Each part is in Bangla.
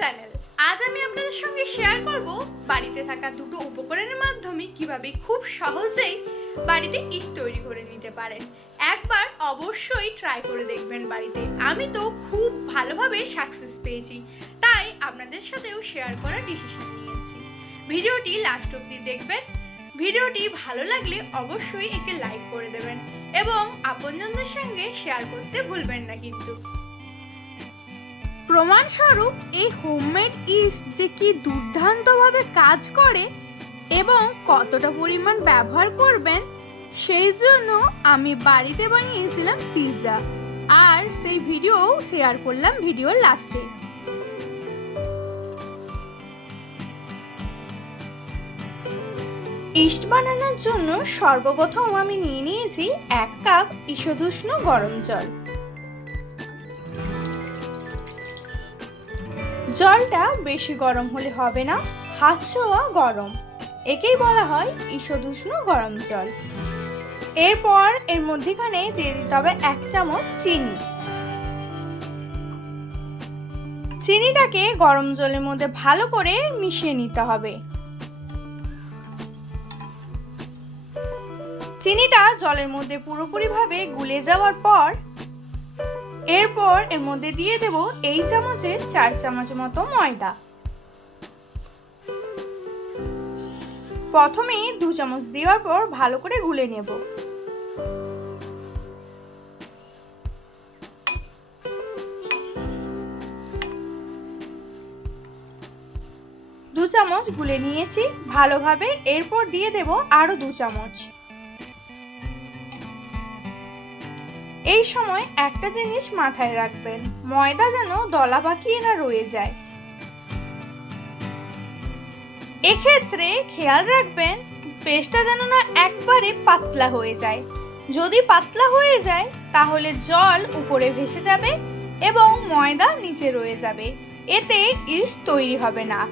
চ্যানেল। আজ আমি আপনাদের সঙ্গে শেয়ার করব বাড়িতে থাকা দুটো উপকরণের মাধ্যমে কিভাবে খুব সহজেই বাড়িতে ইস্ট তৈরি করে নিতে পারেন। একবার অবশ্যই ট্রাই করে দেখবেন বাড়িতে। আমি তো খুব ভালোভাবে সাকসেস পেয়েছি, তাই আপনাদের সাথেও শেয়ার করার ডিসিশন নিয়েছি। ভিডিওটি লাস্ট অবধি দেখবেন। ভিডিওটি ভালো লাগলে অবশ্যই একে লাইক করে দেবেন এবং আপনজনদের সঙ্গে শেয়ার করতে ভুলবেন না কিন্তু। প্রমাণস্বরূপ এই হোমমেড ইস্ট যে কি দুর্দান্তভাবে কাজ করে এবং কতটা পরিমাণ ব্যবহার করবেন সেই জন্য আমি বাড়িতে বানিয়েছিলাম পিৎজা, আর সেই ভিডিও শেয়ার করলাম ভিডিওর লাস্টে। ইস্ট বানানোর জন্য সর্বপ্রথম আমি নিয়ে নিয়েছি 1 কাপ ঈষদুষ্ণ গরম জল। জলটা বেশি গরম হলে হবে না, হাত ছোঁয়া গরম, একেই বলা হয় ঈষদুষ্ণ গরম জল। এরপর এর মধ্যেখানে দিয়ে দিতে হবে 1 চামচ চিনি। চিনিটাকে গরম জলের মধ্যে ভালো করে মিশিয়ে নিতে হবে। চিনিটা জলের মধ্যে পুরোপুরিভাবে গুলে যাওয়ার পর এরপর এর মধ্যে দিয়ে দেব এই চামচের 4 চামচ মতো ময়দা। প্রথমে 2 চামচ দেওয়ার পর ভালো করে গুলে নেব। দু চামচ গুলে নিয়েছি ভালোভাবে। এরপর দিয়ে দেব আরো 2 চামচ। এই সময় একটা জিনিস মাথায় রাখবেন, ময়দা যেন দলা পাকিয়ে না রয়ে যায়। এক্ষেত্রে খেয়াল রাখবেন পেস্টটা যেন না একবারে পাতলা হয়ে যায়। যদি পাতলা হয়ে যায় তাহলে জল উপরে ভেসে যাবে এবং ময়দা নিচে রয়ে যাবে, এতে ইস্ট তৈরি হবে না।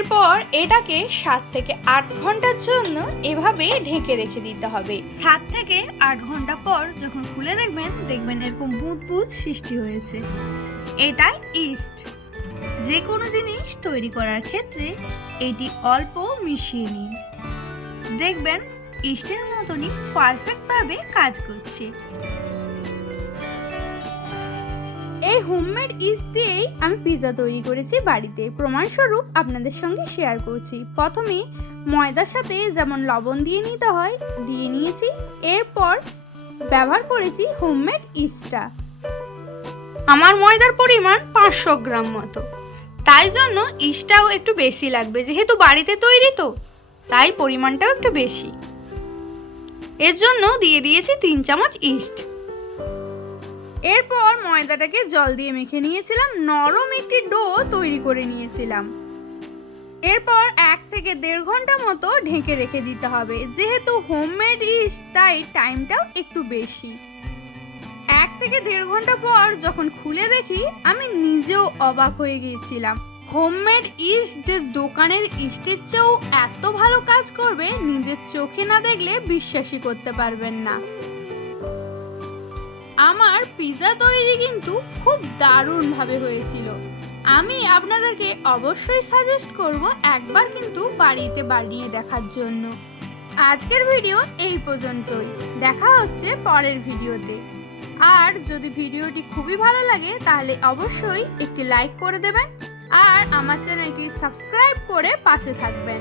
এরপর এটাকে 7 থেকে 8 ঘন্টার জন্য এভাবে ঢেকে রেখে দিতে হবে। 7 থেকে 8 ঘন্টা পর যখন খুলে দেখবেন এরকম বুদবুদ সৃষ্টি হয়েছে। এটাই ইস্ট। যে কোনো জিনিস তৈরি করার ক্ষেত্রে এটি অল্প মিশিয়ে নিন, দেখবেন ইস্টের মতনই পারফেক্টভাবে কাজ করছে। এই হোমমেড ইস্ট দিয়েই আমি পিৎজা তৈরি করেছি বাড়িতে, প্রমাণস্বরূপ আপনাদের সঙ্গে শেয়ার করছি। প্রথমে ময়দার সাথে যেমন লবণ দিয়ে নিতে হয় দিয়ে নিয়েছি, এরপর ব্যবহার করেছি হোমমেড ইস্টটা। আমার ময়দার পরিমাণ 500 গ্রাম মতো, তাই জন্য ইস্টটাও একটু বেশি লাগবে, যেহেতু বাড়িতে তৈরি তো তাই পরিমাণটাও একটু বেশি। এর জন্য দিয়ে দিয়েছি 3 চামচ ইস্ট। এরপর ময়দাটাকে জল দিয়ে মেখে নিয়েছিলাম, নরম একটি ডো তৈরি করে নিয়েছিলাম। এরপর 1 থেকে 1.5 ঘন্টা মতো ঢেকে রেখে দিতে হবে, যেহেতু হোমমেড ইস্ট তাই টাইমটাও একটু বেশি। 1 থেকে 1.5 ঘন্টা পর যখন খুলে দেখি আমি নিজেও অবাক হয়ে গিয়েছিলাম। হোমমেড ইস্ট যে দোকানের ইস্টের চেয়েও এত ভালো কাজ করবে নিজের চোখে না দেখলে বিশ্বাসই করতে পারবেন না। আমার পিৎজা তৈরি কিন্তু খুব দারুণভাবে হয়েছিল। আমি আপনাদেরকে অবশ্যই সাজেস্ট করব একবার কিন্তু বাড়িতে বানিয়ে দেখার জন্য। আজকের ভিডিও এই পর্যন্তই, দেখা হচ্ছে পরের ভিডিওতে। আর যদি ভিডিওটি খুবই ভালো লাগে তাহলে অবশ্যই একটি লাইক করে দেবেন আর আমার চ্যানেলটি সাবস্ক্রাইব করে পাশে থাকবেন।